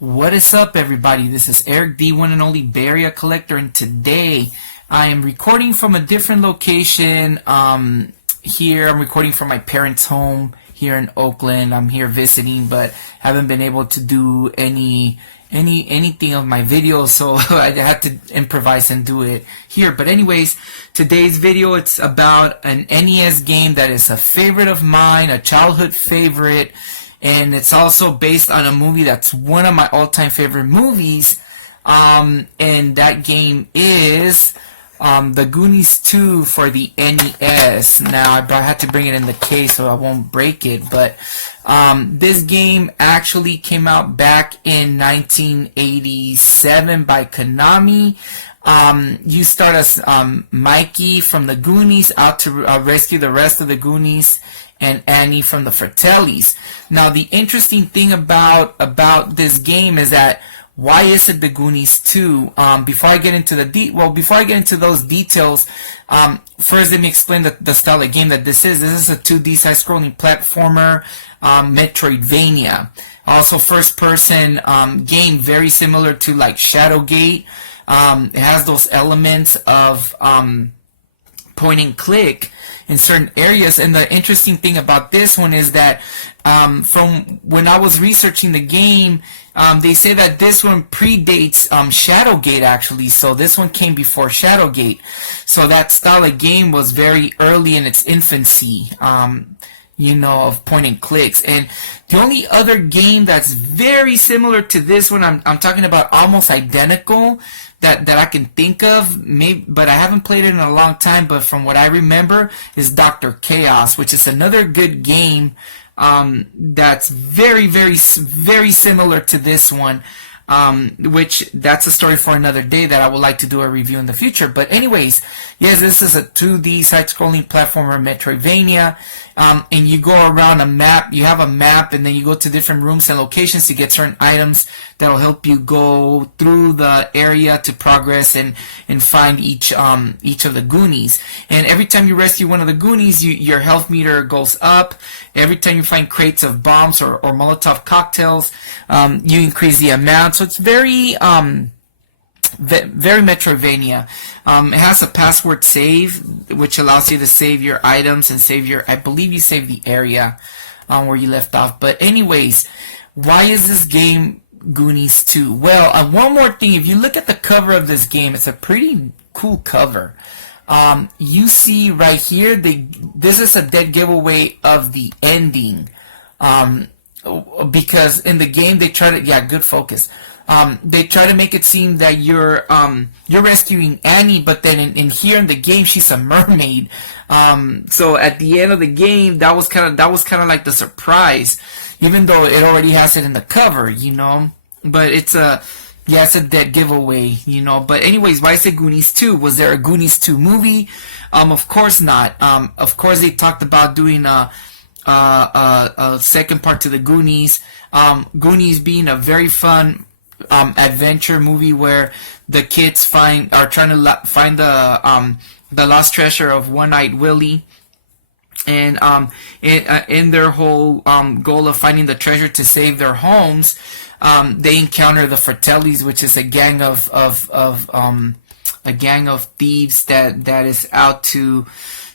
What is up, everybody? This is Erik, the one and only Bay Area Collector, and today I am recording from a different location. Here I'm recording from my parents' home here in Oakland. I'm here visiting, but haven't been able to do anything of my videos, so I had to improvise and do it here. But anyways, today's video, it's about an NES game that is a favorite of mine, a childhood favorite. And it's also based on a movie that's one of my all-time favorite movies. And that game is The Goonies 2 for the NES. Now, I had to bring it in the case so I won't break it. But this game actually came out back in 1987 by Konami. You start as Mikey from the Goonies out to rescue the rest of the Goonies and Annie from the Fratellis. Now, the interesting thing about this game is that why is it the Goonies 2? Before I get into those details, first let me explain the style of game that this is. This is a 2D side-scrolling platformer, Metroidvania. Also, first-person game, very similar to like Shadowgate. It has those elements of point and click in certain areas. And the interesting thing about this one is that from when I was researching the game, they say that this one predates Shadowgate actually. So this one came before Shadowgate. So that style of game was very early in its infancy. Of point and clicks. And the only other game that's very similar to this one, I'm talking about almost identical, that I can think of, maybe, but I haven't played it in a long time, but from what I remember, is Dr. Chaos, which is another good game that's very, very, very similar to this one. Which that's a story for another day that I would like to do a review in the future. But anyways, yes, this is a 2D side-scrolling platformer Metroidvania, and you go around a map. You have a map, and then you go to different rooms and locations to get certain items that'll help you go through the area to progress and find each of the Goonies. And every time you rescue one of the Goonies, your health meter goes up. Every time you find crates of bombs or Molotov cocktails, you increase the amount. So it's very Metroidvania. It has a password save, which allows you to save your items and I believe you save the area where you left off. But anyways, why is this game Goonies 2? Well, one more thing. If you look at the cover of this game, it's a pretty cool cover. You see right here, this is a dead giveaway of the ending. Because in the game they try to, good focus. They try to make it seem that you're rescuing Annie, but then in here in the game she's a mermaid. So at the end of the game, that was kind of like the surprise, even though it already has it in the cover, But it's a dead giveaway, But anyways, why is it Goonies 2? Was there a Goonies 2 movie? Of course not. Of course they talked about doing a second part to the Goonies. Goonies being a very fun adventure movie where the kids are trying to find the lost treasure of One-Eyed Willie. And in their whole goal of finding the treasure to save their homes, they encounter the Fratellis, which is a gang of thieves that is out to,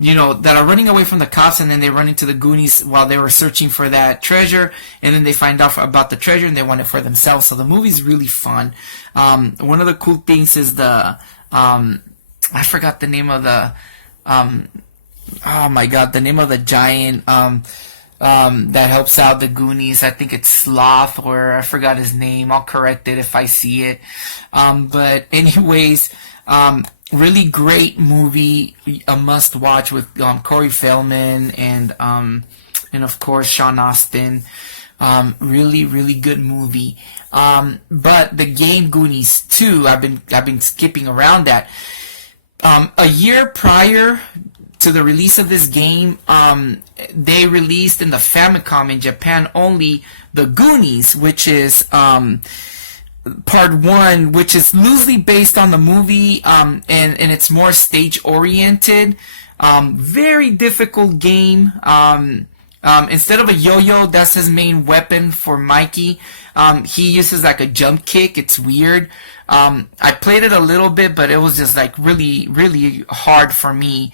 that are running away from the cops, and then they run into the Goonies while they were searching for that treasure, and then they find out about the treasure and they want it for themselves. So the movie's really fun. One of the cool things is I forgot the name of the the name of the giant that helps out the Goonies. I think it's Sloth, or I forgot his name. I'll correct it if I see it. But anyways, really great movie, a must watch with Corey Feldman and of course Sean Astin. Really, really good movie. But the game Goonies 2, I've been skipping around that. A year prior to the release of this game, they released in the Famicom in Japan only the Goonies, which is part 1, which is loosely based on the movie, and it's more stage oriented. Very difficult game. Instead of a yo-yo, that's his main weapon for Mikey. He uses like a jump kick. It's weird. I played it a little bit, but it was just like really, really hard for me.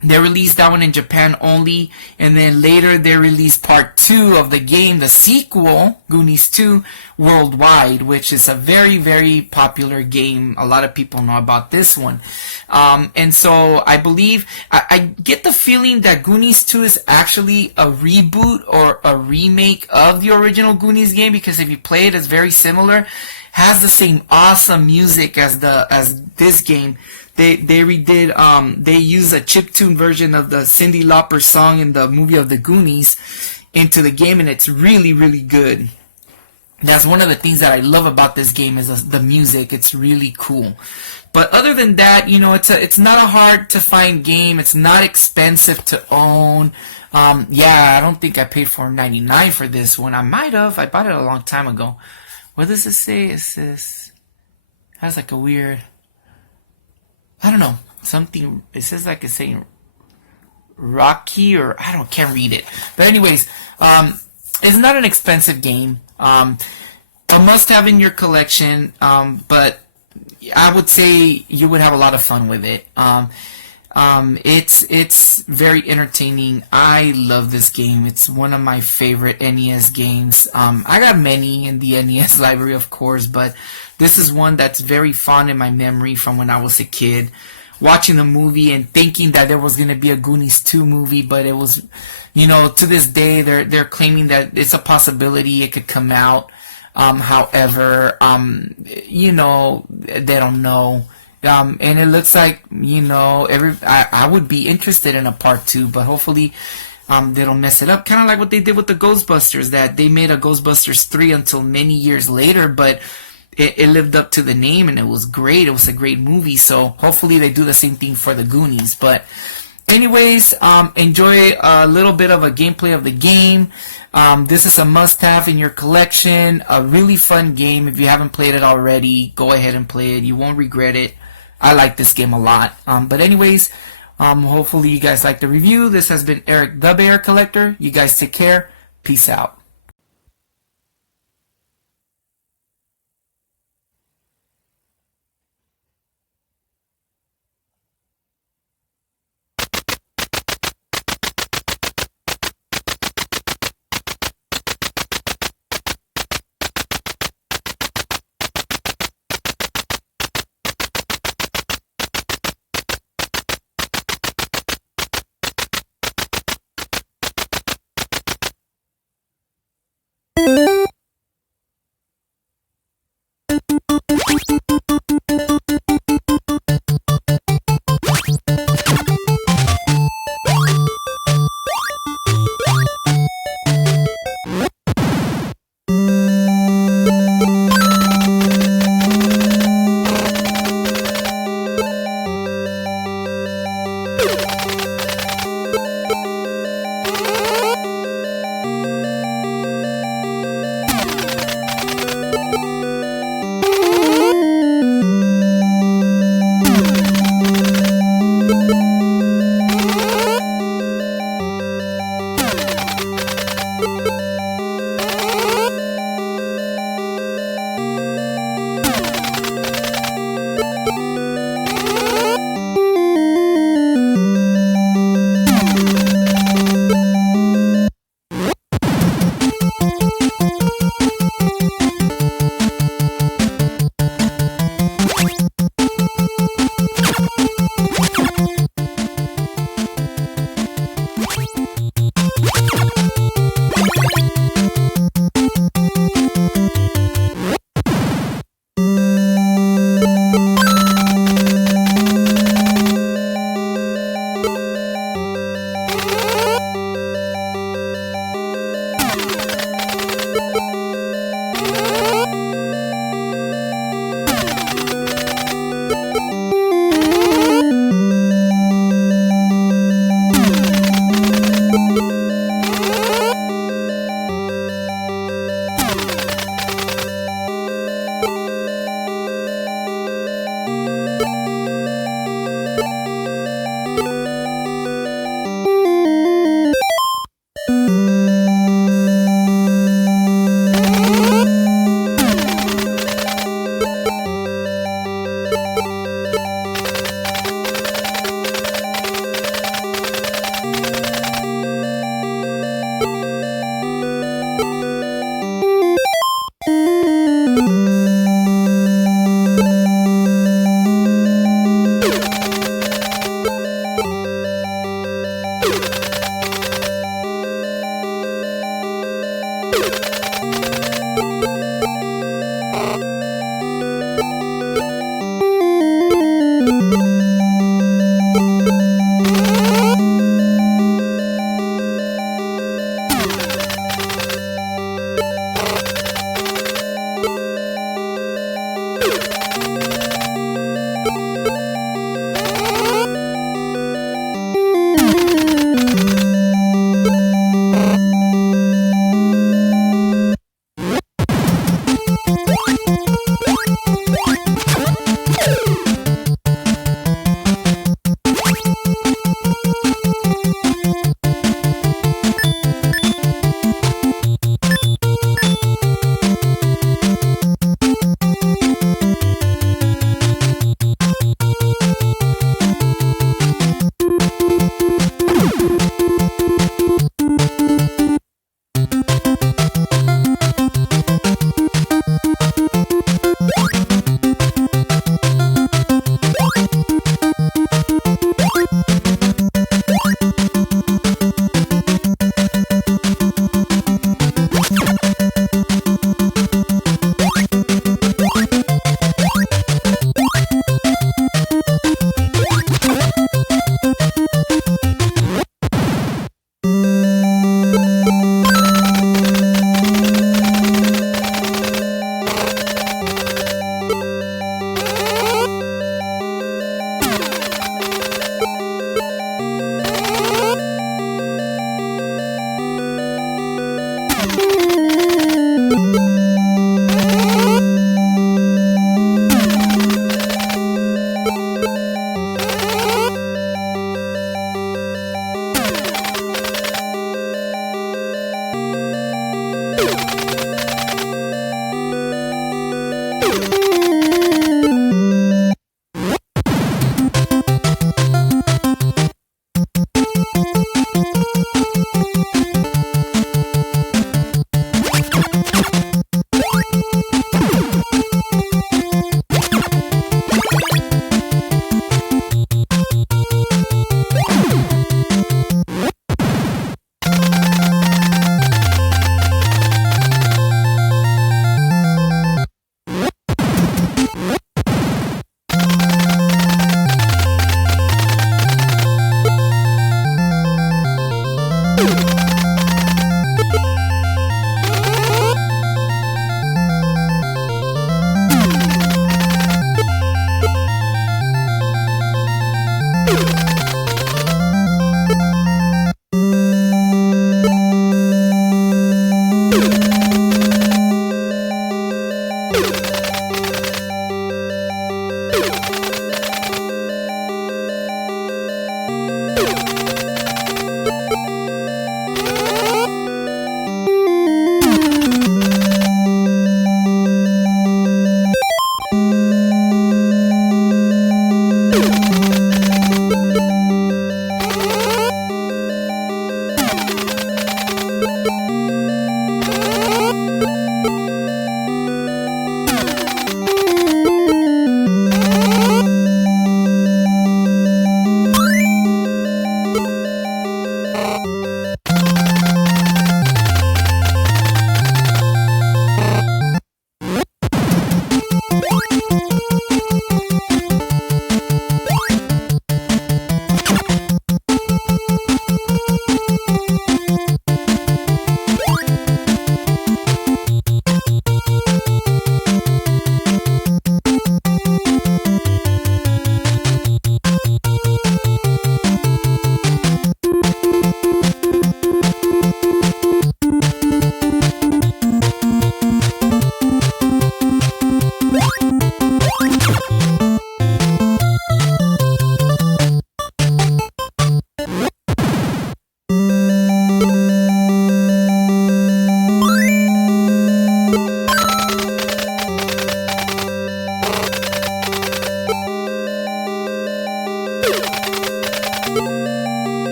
They released that one in Japan only, and then later they released part 2 of the game, the sequel, Goonies 2, worldwide, which is a very, very popular game. A lot of people know about this one. And so I believe, I get the feeling that Goonies 2 is actually a reboot or a remake of the original Goonies game, because if you play it, it's very similar. Has the same awesome music as this game. They redid, they used a chiptune version of the Cyndi Lauper song in the movie of The Goonies into the game, and it's really, really good. That's one of the things that I love about this game is the music. It's really cool. But other than that, you know, it's not a hard to find game. It's not expensive to own. Yeah, I don't think I paid $4.99 for this one. I might have. I bought it a long time ago. What does it say? It says, it has like a weird, I don't know, something, it says like it's saying Rocky, or can't read it. But anyways, it's not an expensive game. A must have in your collection, but I would say you would have a lot of fun with it. It's very entertaining. I love this game. It's one of my favorite NES games. I got many in the NES library, of course, but this is one that's very fond in my memory from when I was a kid, watching the movie and thinking that there was going to be a Goonies 2 movie, but it was, you know, to this day they're claiming that it's a possibility it could come out. However, you know, they don't know. And it looks like, you know, I would be interested in a part 2, but hopefully they don't mess it up. Kind of like what they did with the Ghostbusters, that they made a Ghostbusters 3 until many years later, but it lived up to the name and it was great. It was a great movie, so hopefully they do the same thing for the Goonies. But anyways, enjoy a little bit of a gameplay of the game. This is a must-have in your collection. A really fun game. If you haven't played it already, go ahead and play it. You won't regret it. I like this game a lot. But anyways, hopefully you guys like the review. This has been Erik the Bear Collector. You guys take care. Peace out.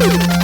You